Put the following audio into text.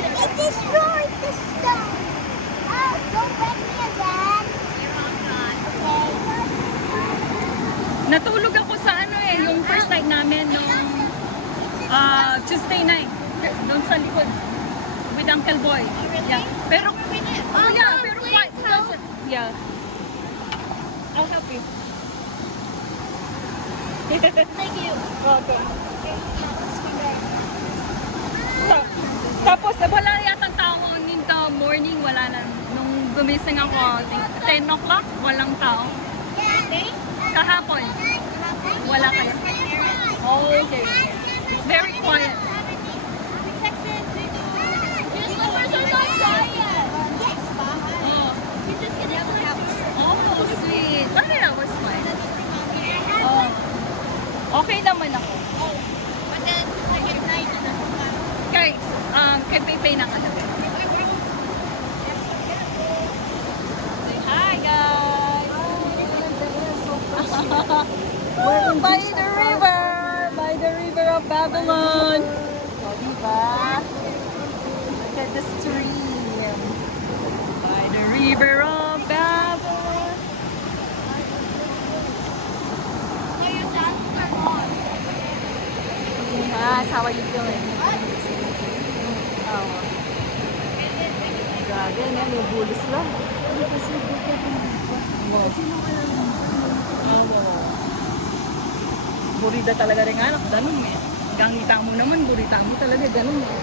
It destroyed the stone. Oh, don't break me again. Natulog ako sa ano eh, yung first night namin nung Tuesday night. Doon sa likod. With Uncle Boy. Yeah. Pero, oh yeah, pero quite. Yeah. I'll help you. Thank you. Okay. Tapos, wala yatang tao in the morning, wala na. Nung gumising ako, I think 10 o'clock, walang tao. Kahapon, wala kayo. Okay. Very quiet. Oh, sweet. Okay, that was fine. Oh. Okay naman ako. Guys, kay Pepe na ka na. Say hi, guys! By the river! By the river of Babylon! O, diba? Look at the stream. By the river of Babylon. Yes, how are you feeling? Oh. Grabe na, may bulis lang. Burida talaga rin anak, ganun eh. Hanggang kita mo naman, burita mo talaga, ganun eh.